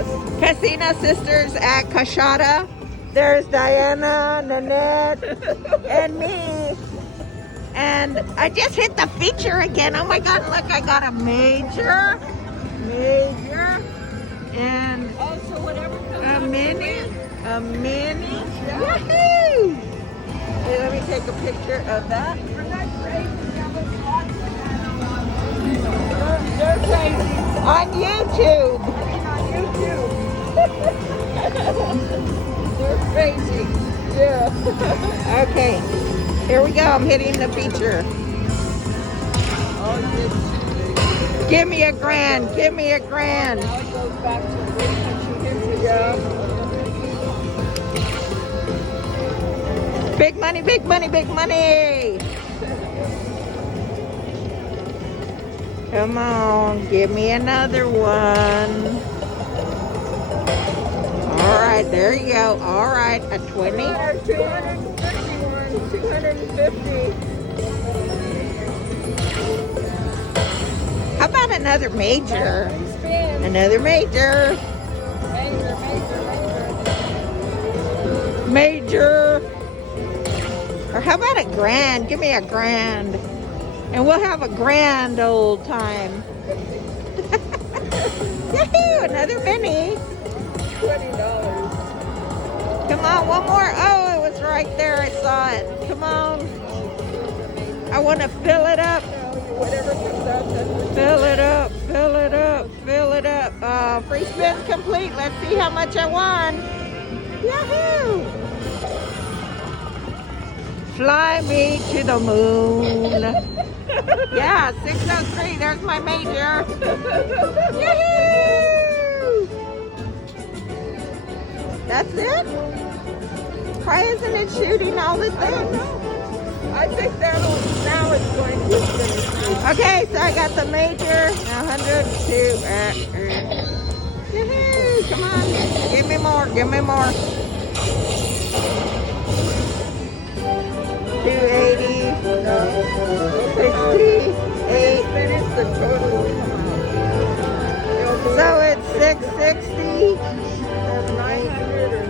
Yes. Casino Sisters at Coushatta. There's Diana, Nanette, and me. And I just hit the feature again. Oh my God, look, I got a major, and Also, whatever comes a up, mini. Yahoo! Hey, let me take a picture of that. Isn't that crazy? They're crazy. On YouTube. On YouTube. They're crazy. Yeah. Okay. Here we go. I'm hitting the feature. Oh, Give me a grand. Give me a grand. now it goes back to when she hits it. Yeah. Big money, big money, big money. Come on. Give me another one. All right. There you go. All right. A 20. 251, 250. How about another major? Spin. Another major. Major. Or how about a grand? Give me a grand. And we'll have a grand old time. Yahoo! Another penny. $20. Come on, one more. Oh, it was right there. I saw it. Come on. I want to fill it up. Whatever comes out, that's Fill it up. Fill it up. Fill it up. Free spin complete. Let's see how much I won. Yahoo! Fly me to the moon. Yeah, 603. There's my major. Yahoo! That's it? Why isn't it shooting all the things? I think now it's going to finish. Okay, so I got the major. 102. Yahoo! Come on. Give me more. Give me more. 280. 68. Finish the total. So it's 660. 900 or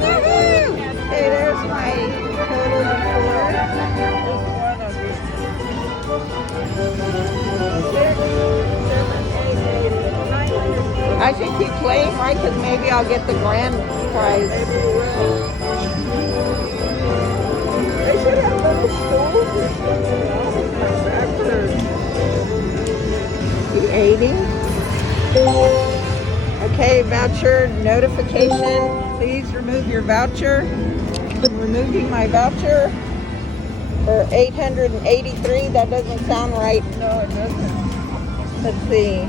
Yahoo! Hey, there's my total before. I should keep playing, right? Because maybe I'll get the grand prize. They should have little stools or something. 280. Okay, voucher notification. Please remove your voucher. I'm removing my voucher for 883. That doesn't sound right. No, it doesn't. Let's see.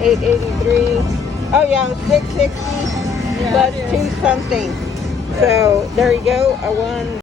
883. Oh yeah, 660 plus 2 something. So there you go. I won